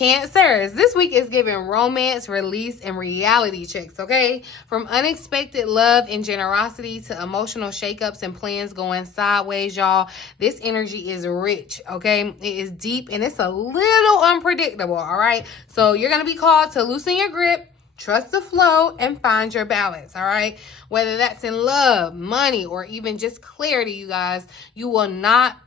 Cancers, this week is giving romance, release, and reality checks, okay? From unexpected love and generosity to emotional shakeups and plans going sideways, y'all. This energy is rich, okay? It is deep and it's a little unpredictable, all right? So you're going to be called to loosen your grip, trust the flow, and find your balance, all right? Whether that's in love, money, or even just clarity, you guys, you will not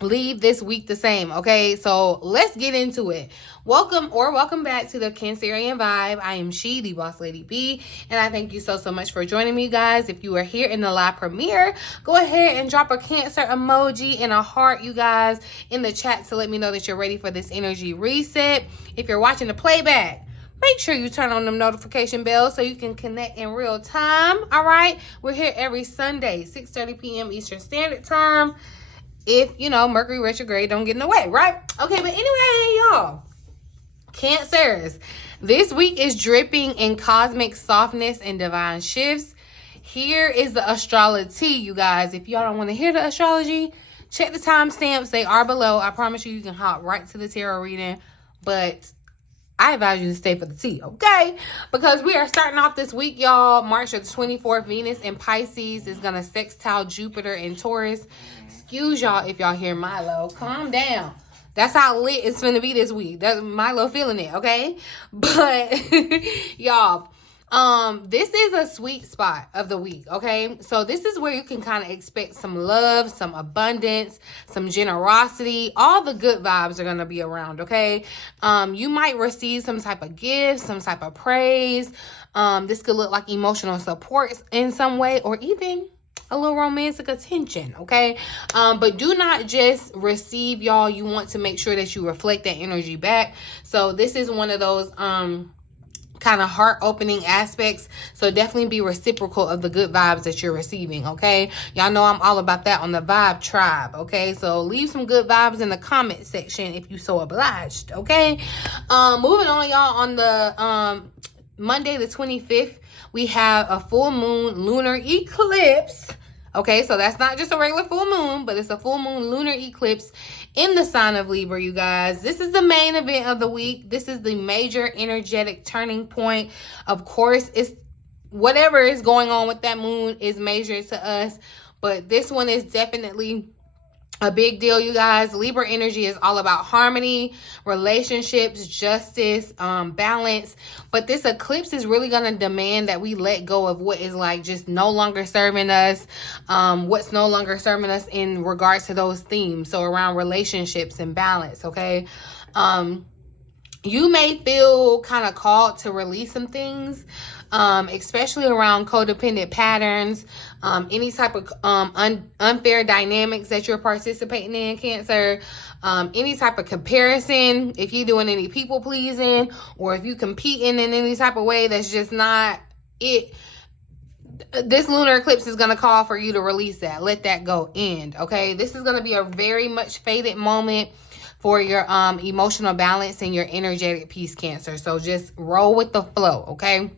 leave this week the same, okay? So let's get into it. Welcome back to the Cancerian Vibe. I am She, the Boss Lady B, and I thank you so much for joining me, guys. If you are here in the live premiere, go ahead and drop a Cancer emoji and a heart, you guys, in the chat to let me know that you're ready for this energy reset. If you're watching the playback, make sure you turn on them notification bells so you can connect in real time, all right? We're here every Sunday, 6:30 p.m. Eastern Standard Time. If, you know, Mercury retrograde don't get in the way, right? Okay, but anyway, y'all, Cancers, this week is dripping in cosmic softness and divine shifts. Here is the Astrolo-TEA, you guys. If y'all don't want to hear the astrology, check the timestamps. They are below. I promise you can hop right to the tarot reading, but I advise you to stay for the tea, okay? Because we are starting off this week, y'all. March the 24th, Venus in Pisces is going to sextile Jupiter in Taurus. Excuse y'all if y'all hear Milo. Calm down. That's how lit it's going to be this week. That's Milo feeling it, okay? But, y'all, this is a sweet spot of the week, okay? So this is where you can kind of expect some love, some abundance, some generosity. All the good vibes are going to be around, okay? You might receive some type of gift, some type of praise. This could look like emotional support in some way, or even a little romantic attention, okay? But do not just receive, y'all. You want to make sure that you reflect that energy back. So this is one of those kind of heart-opening aspects. So definitely be reciprocal of the good vibes that you're receiving, okay? Y'all know I'm all about that on the Vibe Tribe, okay? So leave some good vibes in the comment section if you so obliged, okay? Moving on, y'all, on the Monday the 25th, we have a full moon lunar eclipse. Okay, so that's not just a regular full moon, but it's a full moon lunar eclipse in the sign of Libra, you guys. This is the main event of the week. This is the major energetic turning point. Of course, it's whatever is going on with that moon is major to us, but this one is definitely a big deal, you guys. Libra energy is all about harmony, relationships, justice, balance. But this eclipse is really going to demand that we let go of what is like just no longer serving us, what's no longer serving us in regards to those themes. So around relationships and balance, okay? You may feel kind of called to release some things, especially around codependent patterns, any type of unfair dynamics that you're participating in, Cancer, any type of comparison, if you're doing any people pleasing, or if you're competing in any type of way that's just not it. This lunar eclipse is going to call for you to release that. Let that go. End. Okay. This is going to be a very much faded moment for your emotional balance and your energetic peace, Cancer. So just roll with the flow, okay?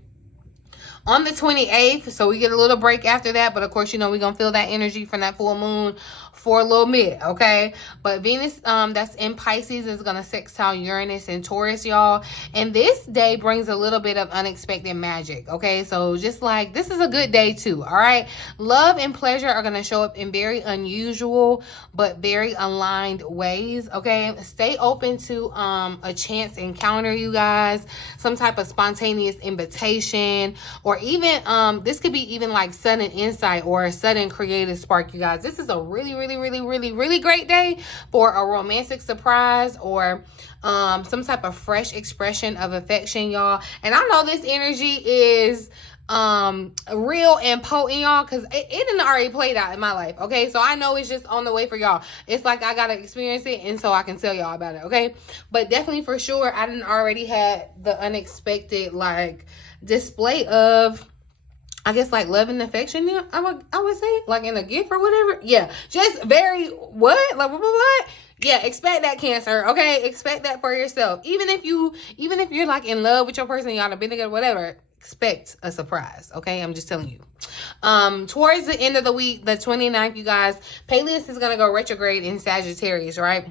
On the 28th, so we get a little break after that, but of course, you know, we're going to feel that energy from that full moon for a little bit, okay? But Venus, that's in Pisces, is going to sextile Uranus and Taurus, y'all. And this day brings a little bit of unexpected magic, okay? So just like, this is a good day too, all right? Love and pleasure are going to show up in very unusual, but very aligned ways, okay? Stay open to a chance encounter, you guys. Some type of spontaneous invitation, or even, this could be even like sudden insight or a sudden creative spark, you guys. This is a really great day for a romantic surprise or some type of fresh expression of affection, y'all. And I know this energy is real and potent, y'all, because it didn't already played out in my life, okay? So I know it's just on the way for y'all. It's like I gotta experience it, and so I can tell y'all about it, okay? But definitely for sure, I didn't already had the unexpected like display of, I guess, like love and affection, I would say, like in a gift or whatever. Yeah, just very, what? Like, what? Yeah, expect that, Cancer, okay? Expect that for yourself. Even if you're like in love with your person, y'all have been together, whatever, expect a surprise, okay? I'm just telling you. Towards the end of the week, the 29th, you guys, Pallas is going to go retrograde in Sagittarius, right?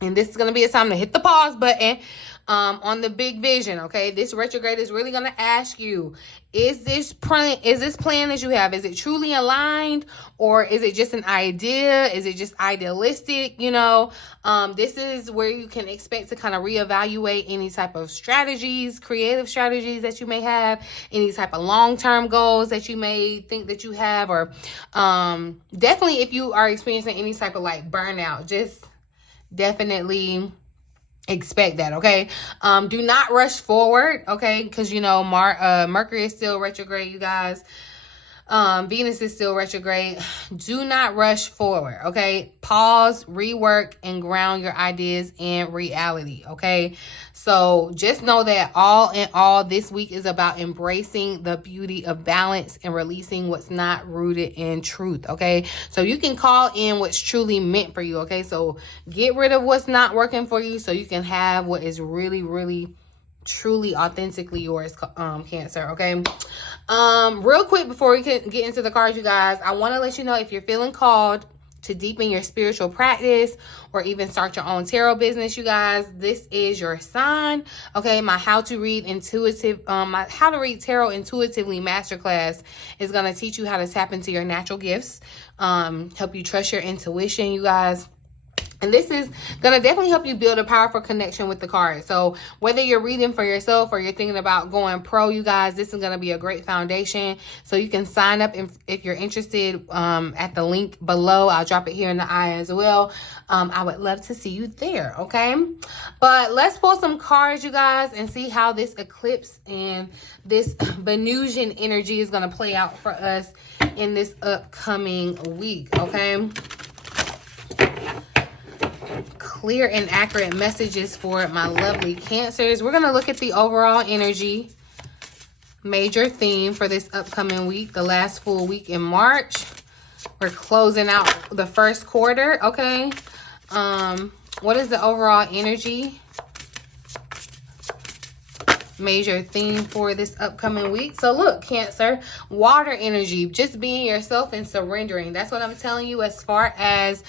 And this is going to be a time to hit the pause button on the big vision, okay? This retrograde is really going to ask you, is this plan that you have, is it truly aligned, or is it just an idea? Is it just idealistic? You know, this is where you can expect to kind of reevaluate any type of strategies, creative strategies that you may have, any type of long-term goals that you may think that you have, or definitely if you are experiencing any type of like burnout, just definitely expect that, okay? Do not rush forward, okay? Because, you know, Mercury is still retrograde, you guys. Venus is still retrograde. Do not rush forward, okay? Pause, rework, and ground your ideas in reality, okay? So just know that all in all, this week is about embracing the beauty of balance and releasing what's not rooted in truth, okay? So you can call in what's truly meant for you, okay? So get rid of what's not working for you so you can have what is really, really, truly, authentically yours, Cancer, okay? Real quick before we can get into the cards, you guys, I want to let you know if you're feeling called to deepen your spiritual practice or even start your own tarot business, you guys, this is your sign, okay? My how to read tarot intuitively masterclass is going to teach you how to tap into your natural gifts, help you trust your intuition, you guys. And this is going to definitely help you build a powerful connection with the cards. So whether you're reading for yourself or you're thinking about going pro, you guys, this is going to be a great foundation. So you can sign up if you're interested at the link below. I'll drop it here in the eye as well. I would love to see you there, okay? But let's pull some cards, you guys, and see how this eclipse and this Venusian energy is going to play out for us in this upcoming week, okay? Clear and accurate messages for my lovely Cancers. We're going to look at the overall energy, major theme for this upcoming week, the last full week in March. We're closing out the first quarter, okay? What is the overall energy, major theme for this upcoming week? So look, Cancer, water energy, just being yourself and surrendering. That's what I'm telling you as far as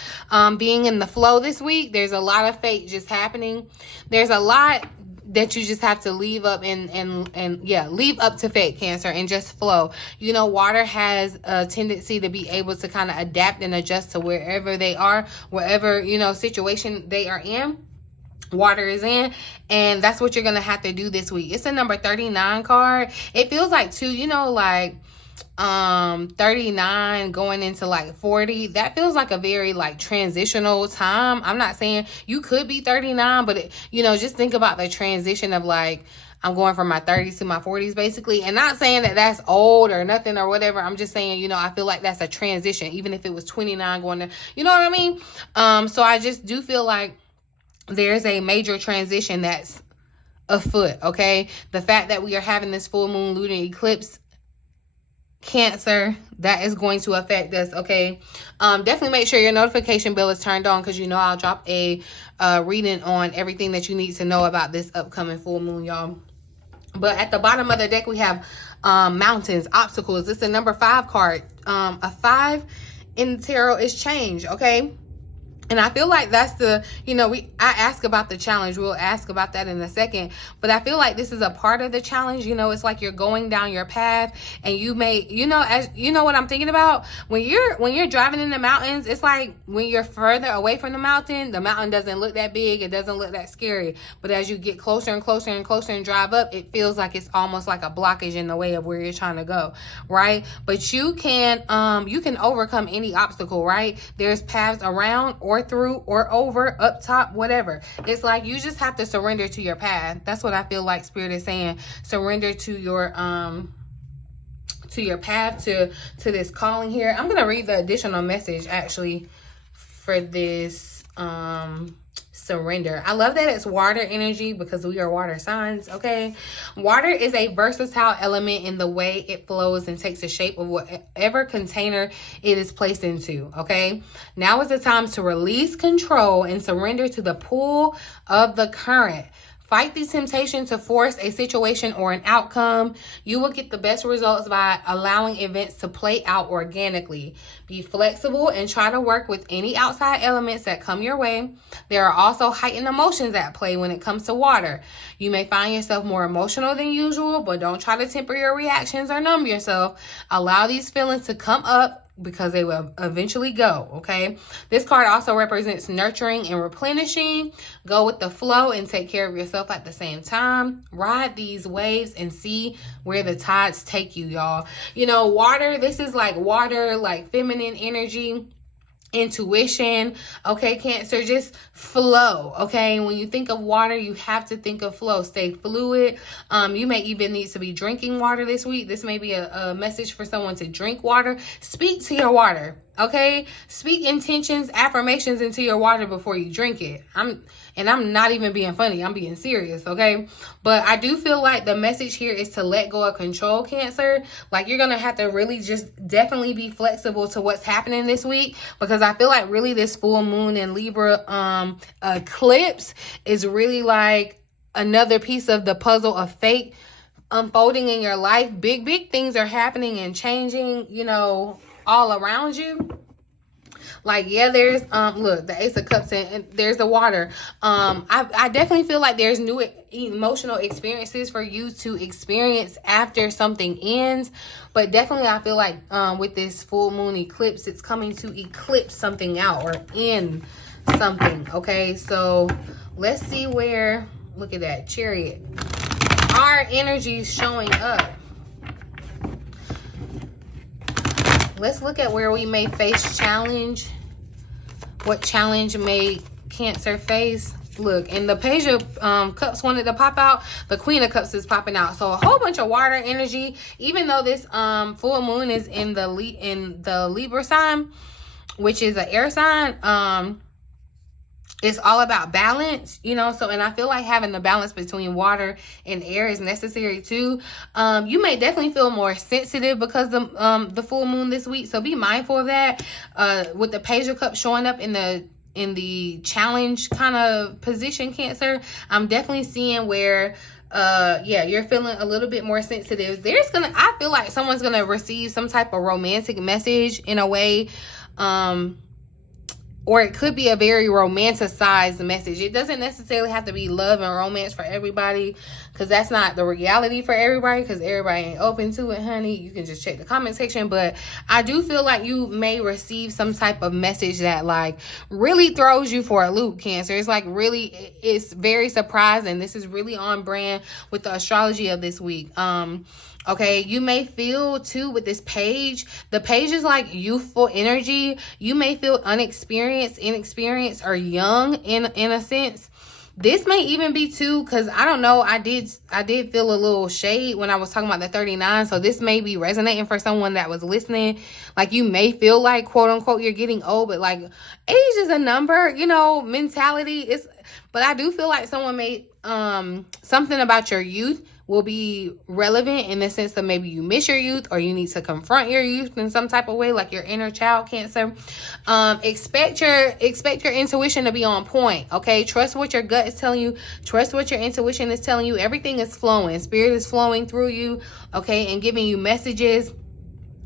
being in the flow this week. There's a lot of fate just happening. There's a lot that you just have to leave up leave up to fate, Cancer, and just flow. You know, water has a tendency to be able to kind of adapt and adjust to wherever they are, wherever, you know, situation they are in. Water is in, and that's what you're gonna have to do this week. It's a number 39 card. It feels like too, you know, like 39 going into like 40. That feels like a very like transitional time. I'm not saying you could be 39, but you know, just think about the transition of like, I'm going from my 30s to my 40s, basically. And not saying that that's old or nothing or whatever. I'm just saying, you know, I feel like that's a transition, even if it was 29 going to, you know what I mean? So I just do feel like there's a major transition that's afoot, okay? The fact that we are having this full moon lunar eclipse, Cancer, that is going to affect us, okay? Definitely make sure your notification bell is turned on, because you know I'll drop a reading on everything that you need to know about this upcoming full moon, y'all. But at the bottom of the deck, we have mountains, obstacles. This is the number 5 card. A 5 in tarot is change, okay? And I feel like that's the, you know, I ask about the challenge. We'll ask about that in a second. But I feel like this is a part of the challenge. You know, it's like you're going down your path, and you may, you know, as you know what I'm thinking about? When you're driving in the mountains, it's like when you're further away from the mountain doesn't look that big. It doesn't look that scary. But as you get closer and closer and closer and drive up, it feels like it's almost like a blockage in the way of where you're trying to go, right? But you can overcome any obstacle, right? There's paths around or through or over, up top, whatever. It's like you just have to surrender to your path. That's what I feel like Spirit is saying. Surrender to your path, to this calling here. I'm gonna read the additional message actually for this surrender. I love that it's water energy because we are water signs, okay? Water is a versatile element in the way it flows and takes the shape of whatever container it is placed into, okay? Now is the time to release control and surrender to the pull of the current. Fight the temptation to force a situation or an outcome. You will get the best results by allowing events to play out organically. Be flexible and try to work with any outside elements that come your way. There are also heightened emotions at play when it comes to water. You may find yourself more emotional than usual, but don't try to temper your reactions or numb yourself. Allow these feelings to come up because they will eventually go, okay? This card also represents nurturing and replenishing. Go with the flow and take care of yourself at the same time. Ride these waves and see where the tides take you, y'all. You know, water, this is like water, like feminine energy, intuition, okay, Cancer, just flow, okay? When you think of water, you have to think of flow. Stay fluid. You may even need to be drinking water this week. This may be a message for someone to drink water. Speak to your water, okay? Speak intentions, affirmations into your water before you drink it. I'm not even being funny. I'm being serious, okay? But I do feel like the message here is to let go of control, Cancer. Like, you're going to have to really just definitely be flexible to what's happening this week, because I feel like really this full moon in Libra eclipse is really like another piece of the puzzle of fate unfolding in your life. Big things are happening and changing, you know, all around you. Like, yeah, there's look, the Ace of Cups, and there's the water. I definitely feel like there's new emotional experiences for you to experience after something ends. But definitely I feel like with this full moon eclipse, it's coming to eclipse something out or end something, okay? So let's see where, look at that, Chariot. Our energy is showing up. Let's look at where we may face challenge. What challenge may Cancer face? Look, and the Page of Cups wanted to pop out. The Queen of Cups is popping out. So a whole bunch of water energy. Even though this full moon is in the Libra sign, which is an air sign, it's all about balance, you know. So, and I feel like having the balance between water and air is necessary too. You may definitely feel more sensitive because of the full moon this week. So be mindful of that. With the Page of Cups showing up in the challenge kind of position, Cancer, I'm definitely seeing where yeah, you're feeling a little bit more sensitive. I feel like someone's gonna receive some type of romantic message in a way, or it could be a very romanticized message. It doesn't necessarily have to be love and romance for everybody, because that's not the reality for everybody, because everybody ain't open to it, honey. You can just check the comment section. But I do feel like you may receive some type of message that like really throws you for a loop, Cancer. It's like really, it's very surprising. This is really on brand with the astrology of this week. Okay, you may feel too with this page. The page is like youthful energy. You may feel inexperienced, or young in a sense. This may even be too, because I don't know, I did feel a little shade when I was talking about the 39. So this may be resonating for someone that was listening. Like, you may feel like, quote unquote, you're getting old, but like age is a number, you know, mentality. But I do feel like someone may something about your youth will be relevant in the sense that maybe you miss your youth, or you need to confront your youth in some type of way, like your inner child, Cancer. Expect your intuition to be on point, okay? Trust what your gut is telling you. Trust what your intuition is telling you. Everything is flowing. Spirit is flowing through you, okay, and giving you messages.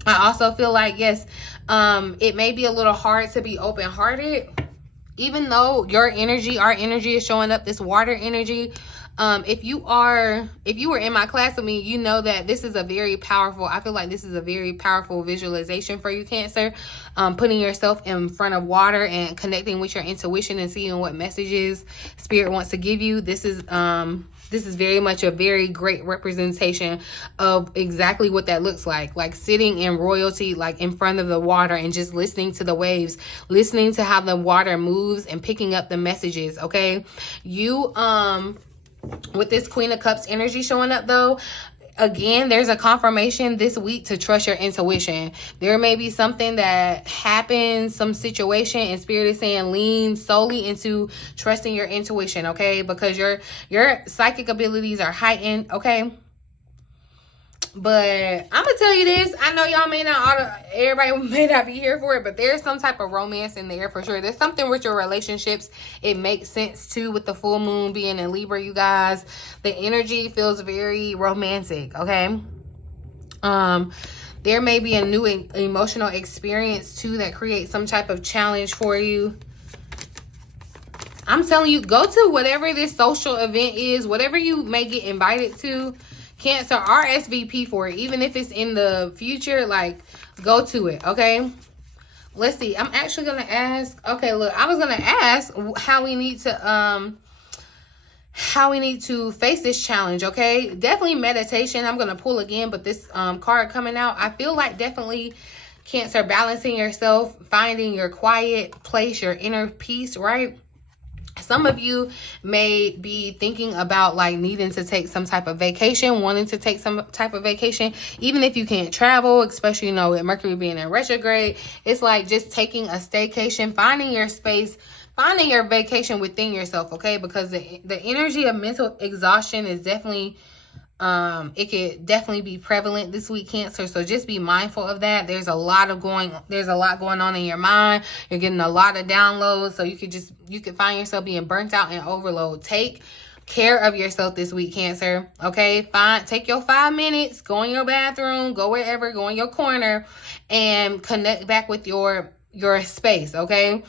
I also feel like, yes, it may be a little hard to be open-hearted, even though our energy is showing up, this water energy. If you were in my class with me, you know that this is a very powerful, I feel like this is a very powerful visualization for you, Cancer. Putting yourself in front of water and connecting with your intuition and seeing what messages Spirit wants to give you. This is very much a very great representation of exactly what that looks like sitting in royalty, like in front of the water, and just listening to the waves, listening to how the water moves and picking up the messages. Okay, you with this Queen of Cups energy showing up though, again, there's a confirmation this week to trust your intuition. There may be something that happens, some situation, and Spirit is saying lean solely into trusting your intuition, okay? Because your psychic abilities are heightened, okay? But I'm gonna tell you this. I know y'all may not, everybody may not be here for it, but there's some type of romance in there for sure. There's something with your relationships. It makes sense too with the full moon being in Libra, you guys. The energy feels very romantic, okay? There may be a new emotional experience too that creates some type of challenge for you. I'm telling you, go to whatever this social event is, whatever you may get invited to. Cancer, RSVP for it. Even if it's in the future, like, go to it, okay? Let's see. I'm actually going to ask. Okay, look, I was going to ask how we need to face this challenge, okay? Definitely meditation. I'm going to pull again, but this card coming out, I feel like definitely Cancer, balancing yourself, finding your quiet place, your inner peace, right? Some of you may be thinking about like needing to take some type of vacation, wanting to take some type of vacation, even if you can't travel, especially, you know, with Mercury being in retrograde. It's like just taking a staycation, finding your space, finding your vacation within yourself, okay? Because the energy of mental exhaustion is definitely, it could definitely be prevalent this week, Cancer. So just be mindful of that. There's a lot going on in your mind. You're getting a lot of downloads. So you could find yourself being burnt out and overload. Take care of yourself this week, Cancer. Okay, take your 5 minutes, go in your bathroom, go wherever, go in your corner, and connect back with your space. Okay.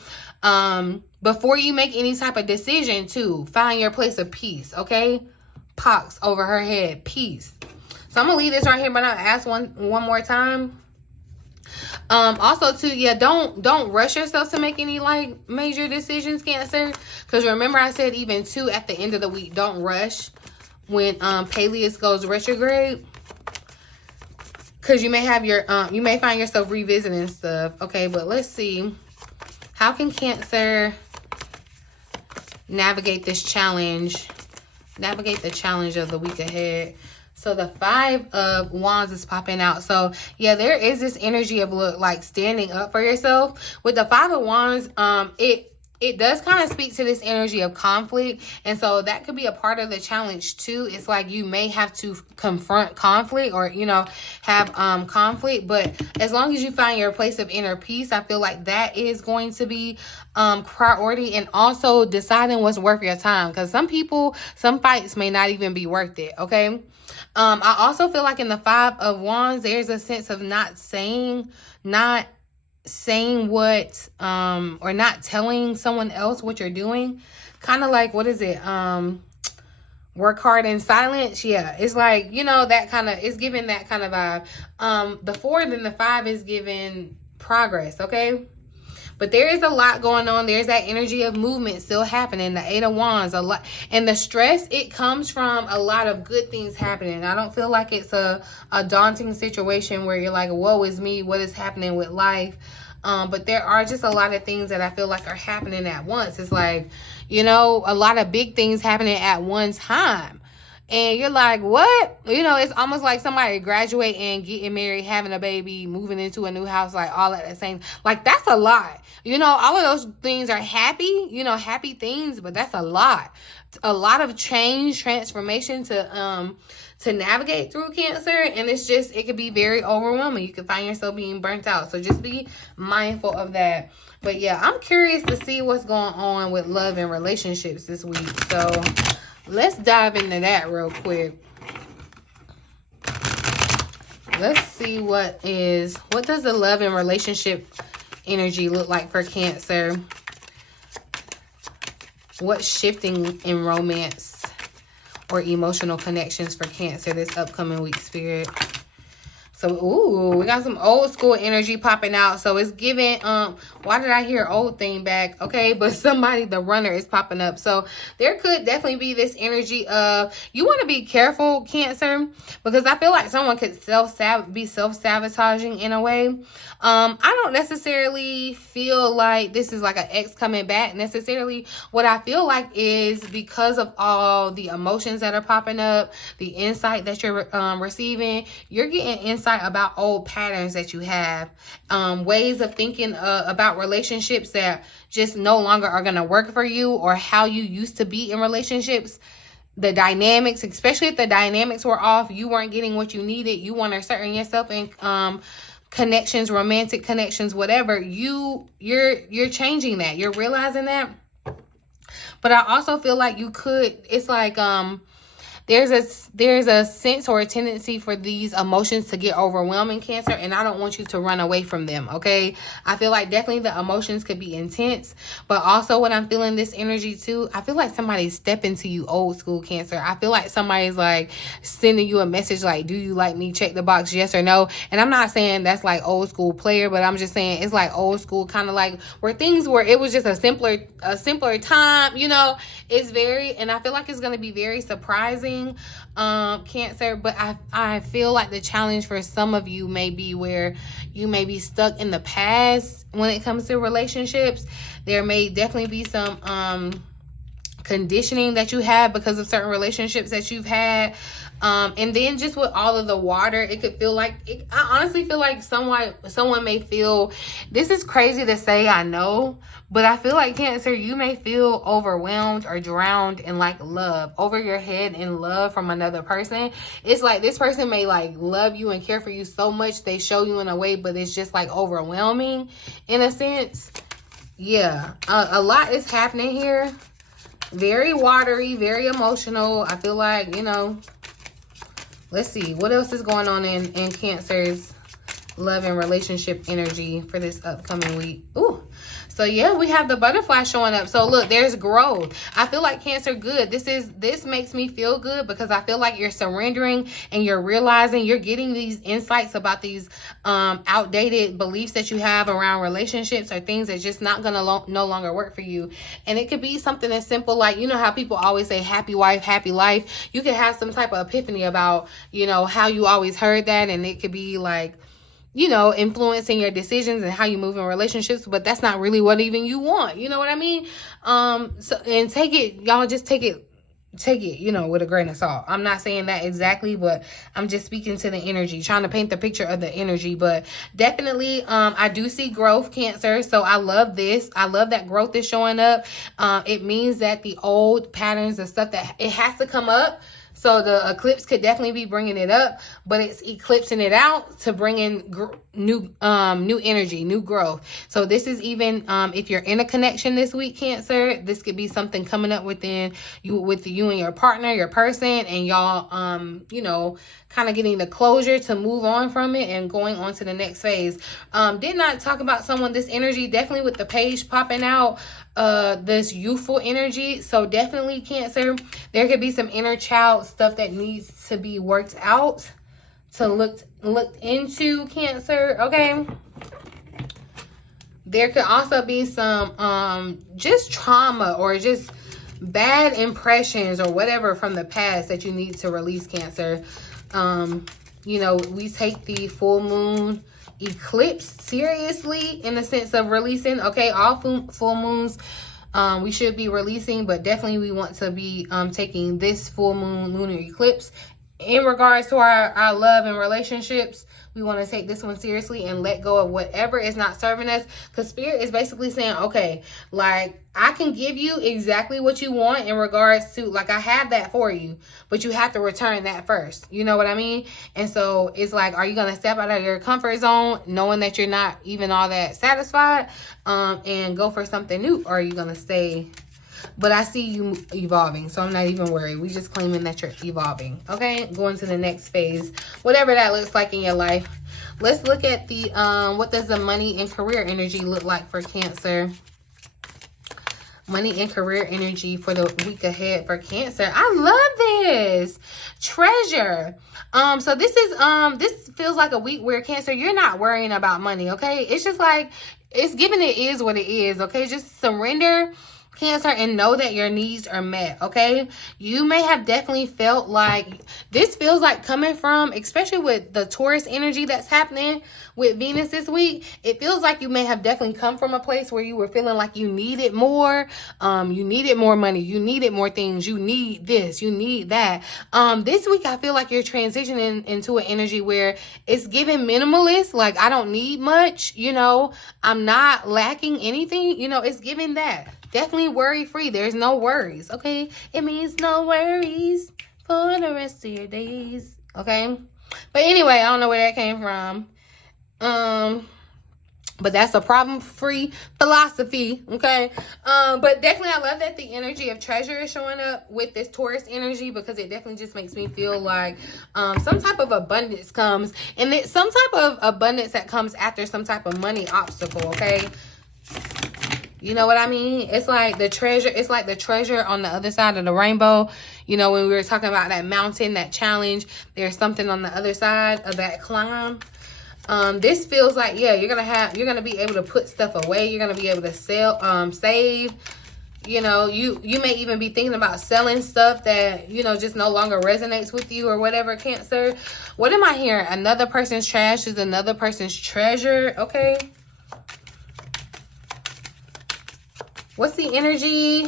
Before you make any type of decision, too, find your place of peace. Okay. Pox over her head, peace. So I'm gonna leave this right here, but I'll ask one more time. Also too, yeah, don't rush yourself to make any like major decisions, Cancer, because remember I said even too at the end of the week, don't rush when Pallas goes retrograde, because you may have you may find yourself revisiting stuff. Okay, but let's see, how can Cancer navigate this challenge? Navigate the challenge of the week ahead. So the 5 of Wands is popping out. So yeah, there is this energy of like standing up for yourself. With the 5 of Wands, it does kind of speak to this energy of conflict. And so that could be a part of the challenge too. It's like you may have to confront conflict, or, you know, have conflict. But as long as you find your place of inner peace, I feel like that is going to be priority. And also deciding what's worth your time. Because some fights may not even be worth it. Okay. I also feel like in the 5 of Wands, there's a sense of not saying what or not telling someone else what you're doing. Kind of like, what is it, work hard in silence. Yeah, it's like, you know, that kind of, it's giving that kind of vibe. The 4 and the 5 is giving progress. Okay, but there is a lot going on. There's that energy of movement still happening. The 8 of Wands, a lot. And the stress, it comes from a lot of good things happening. I don't feel like it's a daunting situation where you're like, woe is me, what is happening with life? But there are just a lot of things that I feel like are happening at once. It's like, you know, a lot of big things happening at one time. And you're like, what? You know, it's almost like somebody graduating and getting married, having a baby, moving into a new house, like all at the same. Like, that's a lot. You know, all of those things are happy, you know, happy things, but that's a lot. A lot of change, transformation to navigate through, Cancer. And it's just, it could be very overwhelming. You could find yourself being burnt out. So just be mindful of that. But yeah, I'm curious to see what's going on with love and relationships this week. So let's dive into that real quick. Let's see what does the love and relationship energy look like for Cancer? What's shifting in romance or emotional connections for Cancer this upcoming week, Spirit? So, ooh, we got some old school energy popping out. So it's giving, why did I hear old thing back? Okay, but somebody, the runner, is popping up. So there could definitely be this energy of, you want to be careful, Cancer, because I feel like someone could be self-sabotaging in a way. I don't necessarily feel like this is like an ex coming back necessarily. What I feel like is because of all the emotions that are popping up, the insight that you're receiving, you're getting insight about old patterns that you have, ways of thinking about relationships that just no longer are going to work for you, or how you used to be in relationships. the dynamics, especially if the dynamics were off, you weren't getting what you needed, you weren't asserting yourself in connections, romantic connections, whatever, you're changing that. You're realizing that. But I also feel like you could, it's like there's a sense or a tendency for these emotions to get overwhelming, Cancer, and I don't want you to run away from them, okay? I feel like definitely the emotions could be intense, but also what I'm feeling this energy too, I feel like somebody's stepping to you old school, Cancer. I feel like somebody's like sending you a message like, do you like me? Check the box, yes or no. And I'm not saying that's like old school player, but I'm just saying it's like old school, kind of like where things were, it was just a simpler time, you know. It's very, and I feel like it's going to be very surprising, Cancer, but I feel like the challenge for some of you may be where you may be stuck in the past when it comes to relationships. There may definitely be some conditioning that you have because of certain relationships that you've had. And then just with all of the water, it could feel like, I honestly feel like someone may feel, this is crazy to say, I know, but I feel like, Cancer, you may feel overwhelmed or drowned in like love, over your head in love from another person. It's like this person may like love you and care for you so much, they show you in a way, but it's just like overwhelming in a sense. Yeah, a lot is happening here. Very watery, very emotional. I feel like, you know, let's see what else is going on in Cancer's love and relationship energy for this upcoming week. Ooh. So yeah, we have the butterfly showing up. So look, there's growth. I feel like, Cancer, good. This makes me feel good because I feel like you're surrendering and you're realizing, you're getting these insights about these outdated beliefs that you have around relationships or things that's just not gonna no longer work for you. And it could be something as simple like, you know how people always say happy wife, happy life. You could have some type of epiphany about, you know, how you always heard that, and it could be like, you know, influencing your decisions and how you move in relationships, but that's not really what even you want. You know what I mean? So, and take it, y'all just take it, you know, with a grain of salt. I'm not saying that exactly, but I'm just speaking to the energy, trying to paint the picture of the energy. But definitely, I do see growth, Cancer. So I love this. I love that growth is showing up. It means that the old patterns and stuff, that it has to come up. So the eclipse could definitely be bringing it up, but it's eclipsing it out to bring in new energy, new growth. So this is even if you're in a connection this week, Cancer, this could be something coming up within you, with you and your partner, your person, and y'all, you know, kind of getting the closure to move on from it and going on to the next phase. Did not talk about someone, this energy, definitely with the page popping out, this youthful energy. So definitely, Cancer, there could be some inner child stuff that needs to be worked out, to looked into, Cancer, okay? There could also be some just trauma or just bad impressions or whatever from the past that you need to release, Cancer. You know, we take the full moon eclipse seriously in the sense of releasing, okay? All full moons we should be releasing, but definitely we want to be taking this full moon lunar eclipse in regards to our love and relationships. We want to take this one seriously and let go of whatever is not serving us, because Spirit is basically saying, okay, like, I can give you exactly what you want in regards to, like, I have that for you, but you have to return that first. You know what I mean? And so it's like, are you going to step out of your comfort zone knowing that you're not even all that satisfied and go for something new? Or are you going to stay? But I see you evolving, so I'm not even worried. We just claiming that you're evolving, okay? Going to the next phase, whatever that looks like in your life. Let's look at the, what does the money and career energy look like for Cancer? Money and career energy for the week ahead for Cancer. I love this. Treasure. So this is, this feels like a week where, Cancer, you're not worrying about money, okay? It's just like, it's given it is what it is, okay? Just surrender, Cancer, and know that your needs are met, okay? You may have definitely felt like this feels like coming from, especially with the Taurus energy that's happening with Venus this week, it feels like you may have definitely come from a place where you were feeling like you needed more, you needed more money, you needed more things, you need this, you need that. This week I feel like you're transitioning into an energy where it's giving minimalist, like, I don't need much, you know, I'm not lacking anything, you know, it's giving that. definitely worry-free. There's no worries, okay? It means no worries for the rest of your days, okay? But anyway, I don't know where that came from. But that's a problem-free philosophy, okay? But definitely I love that the energy of treasure is showing up with this Taurus energy, because it definitely just makes me feel like some type of abundance comes. And it's some type of abundance that comes after some type of money obstacle, okay? You know what I mean? It's like the treasure. It's like the treasure on the other side of the rainbow. You know, when we were talking about that mountain, that challenge, there's something on the other side of that climb. This feels like, yeah, you're gonna be able to put stuff away. You're gonna be able to sell, save. You know, you may even be thinking about selling stuff that, you know, just no longer resonates with you or whatever, Cancer. What am I hearing? Another person's trash is another person's treasure, okay? What's the energy?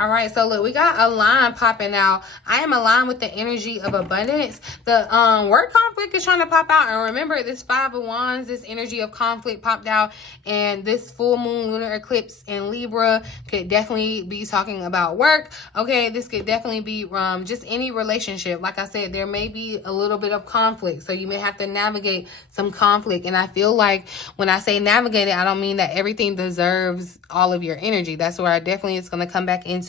All right, so look, we got a line popping out. I am aligned with the energy of abundance. The word conflict is trying to pop out. And remember, this 5 of Wands, this energy of conflict popped out. And this full moon lunar eclipse in Libra could definitely be talking about work. Okay, this could definitely be just any relationship. Like I said, there may be a little bit of conflict. So you may have to navigate some conflict. And I feel like when I say navigate it, I don't mean that everything deserves all of your energy. That's where I definitely it's going to come back into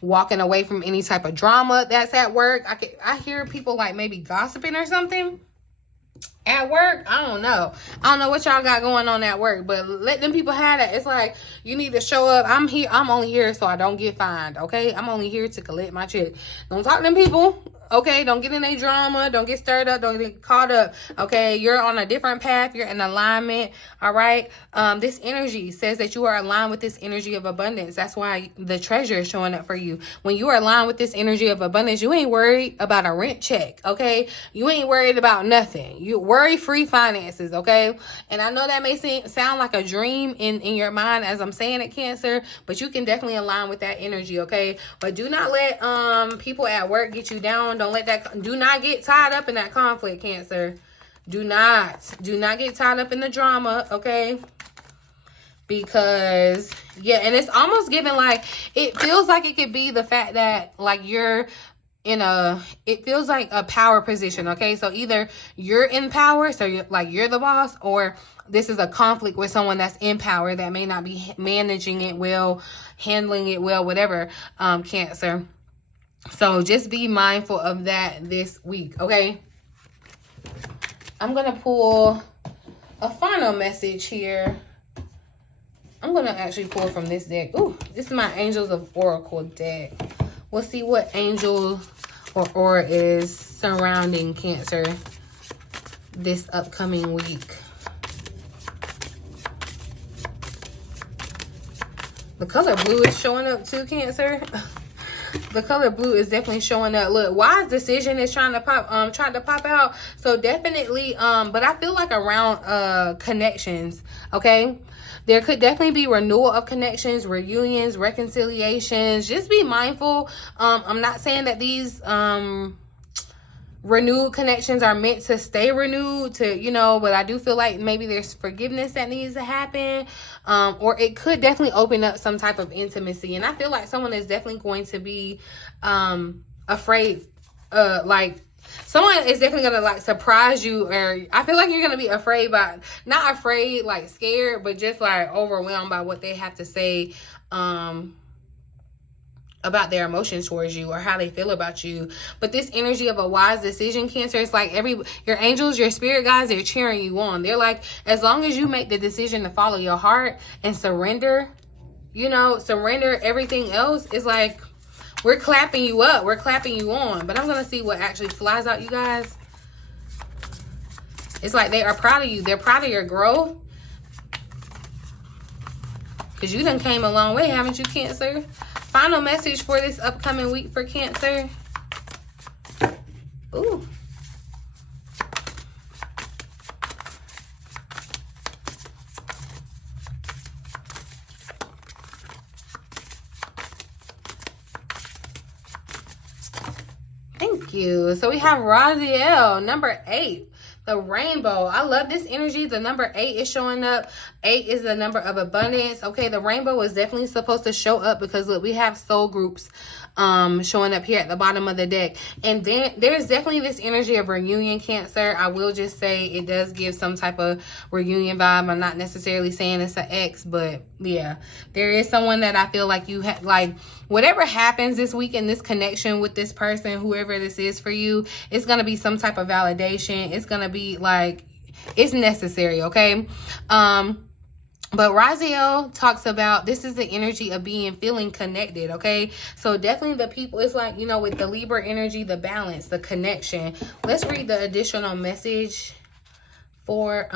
walking away from any type of drama that's at work. I hear people like maybe gossiping or something at work. I don't know what y'all got going on at work, but let them people have that. It's like you need to show up. I'm only here so I don't get fined, okay? I'm only here to collect my check. Don't talk to them people, okay? Don't get in any drama. Don't get stirred up. Don't get caught up, okay? You're on a different path. You're in alignment, all right? This energy says that you are aligned with this energy of abundance. That's why the treasure is showing up for you. When you are aligned with this energy of abundance, you ain't worried about a rent check, okay? You ain't worried about nothing. You worry-free finances, okay? And I know that may sound like a dream in your mind as I'm saying it, Cancer, but you can definitely align with that energy, okay? But do not let people at work get you down. Do not get tied up in that conflict, Cancer. Do not get tied up in the drama, okay? Because, yeah, and it's almost giving like, it feels like it could be the fact that like you're it feels like a power position, okay? So either you're in power, so you're the boss, or this is a conflict with someone that's in power that may not be managing it well, handling it well, whatever, Cancer. So just be mindful of that this week, okay? I'm going to pull a final message here. I'm going to actually pull from this deck. Ooh, this is my Angels of Oracle deck. We'll see what angel or aura is surrounding Cancer this upcoming week. The color blue is showing up too, Cancer. The color blue is definitely showing up. Look, wise decision is trying to pop out. So definitely, but I feel like around connections, okay? There could definitely be renewal of connections, reunions, reconciliations. Just be mindful. I'm not saying that these renewed connections are meant to stay renewed, but I do feel like maybe there's forgiveness that needs to happen, or it could definitely open up some type of intimacy. And I feel like someone is definitely going to be afraid, someone is definitely gonna like surprise you, or I feel like you're gonna be afraid by, not afraid like scared, but just like overwhelmed by what they have to say about their emotions towards you or how they feel about you. But this energy of a wise decision, Cancer, it's like your angels, your spirit guides, they're cheering you on. They're like, as long as you make the decision to follow your heart and surrender, surrender everything else, it's like we're clapping you up, we're clapping you on. But I'm gonna see what actually flies out, you guys. It's like they are proud of you. They're proud of your growth, because you done came a long way, haven't you, Cancer? Final message for this upcoming week for Cancer. Ooh. Thank you. So we have Raziel, number 8. The rainbow. I love this energy. The number 8 is showing up. 8 is the number of abundance. Okay, the rainbow is definitely supposed to show up because look, we have soul groups showing up here at the bottom of the deck. And then there's definitely this energy of reunion, Cancer. I will just say it does give some type of reunion vibe. I'm not necessarily saying it's an ex, but yeah, there is someone that I feel like you have, like, whatever happens this week in this connection with this person, whoever this is for you, it's going to be some type of validation. It's going to be like, it's necessary, okay? But Raziel talks about, this is the energy of feeling connected, okay? So definitely the people, it's like, you know, with the Libra energy, the balance, the connection. Let's read the additional message for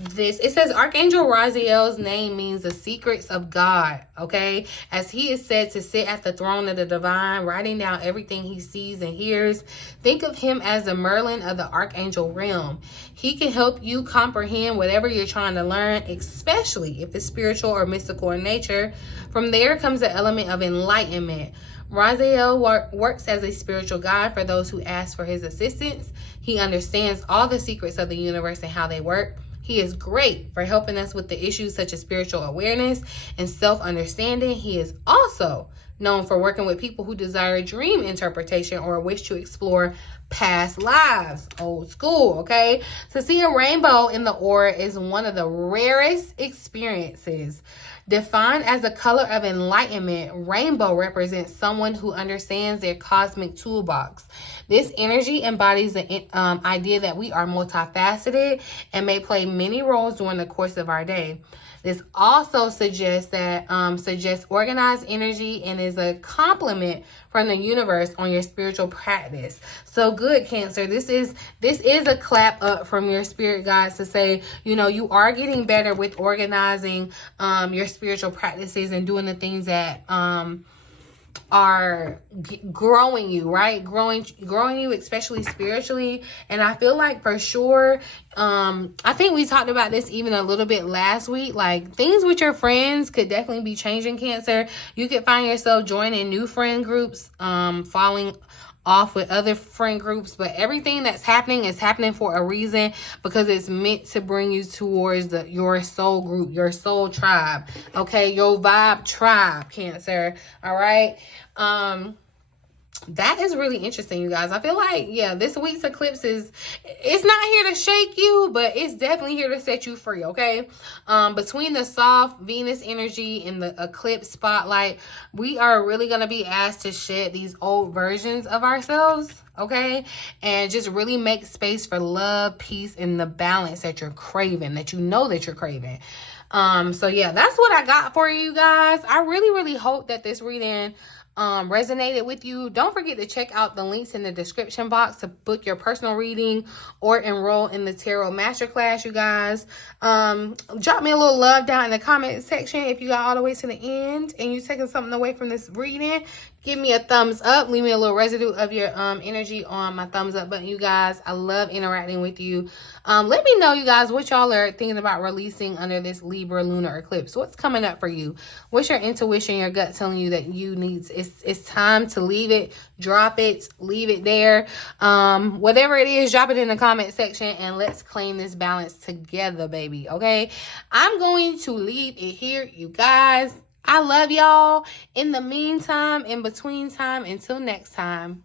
this. It says Archangel Raziel's name means the secrets of God, okay? As he is said to sit at the throne of the divine, writing down everything he sees and hears. Think of him as the Merlin of the Archangel realm. He can help you comprehend whatever you're trying to learn, especially if it's spiritual or mystical in nature. From there comes the element of enlightenment. Raziel works as a spiritual guide for those who ask for his assistance. He understands all the secrets of the universe and how they work. He is great for helping us with the issues such as spiritual awareness and self-understanding. He is also known for working with people who desire dream interpretation or wish to explore past lives. Old school, okay? So seeing a rainbow in the aura is one of the rarest experiences. Defined as a color of enlightenment, rainbow represents someone who understands their cosmic toolbox. This energy embodies the idea that we are multifaceted and may play many roles during the course of our day. This also suggests organized energy and is a compliment from the universe on your spiritual practice. So good, Cancer. This is a clap up from your spirit guides to say, you know, you are getting better with organizing your spiritual practices and doing the things that are growing you, right? Growing you, especially spiritually. And I feel like for sure, I think we talked about this even a little bit last week, like things with your friends could definitely be changing, Cancer. You could find yourself joining new friend groups, falling off with other friend groups, but everything that's happening is happening for a reason, because it's meant to bring you towards your soul group, your soul tribe, okay? Your vibe tribe, Cancer. All right. That is really interesting, you guys. I feel like, yeah, this week's eclipse it's not here to shake you, but it's definitely here to set you free, okay? Between the soft Venus energy and the eclipse spotlight, we are really going to be asked to shed these old versions of ourselves, okay? And just really make space for love, peace, and the balance that you're craving, that you know that you're craving. So yeah, that's what I got for you guys. I really, really hope that this reading resonated with you. Don't forget to check out the links in the description box to book your personal reading or enroll in the tarot masterclass, you guys. Drop me a little love down in the comment section if you got all the way to the end and you're taking something away from this reading. Give me a thumbs up. Leave me a little residue of your energy on my thumbs up button, you guys. I love interacting with you. Let me know, you guys, what y'all are thinking about releasing under this Libra lunar eclipse. What's coming up for you? What's your intuition, your gut telling you that you need? It's time to leave it, drop it, leave it there. Whatever it is, drop it in the comment section and let's claim this balance together, baby. Okay, I'm going to leave it here, you guys. I love y'all. In the meantime, in between time, until next time.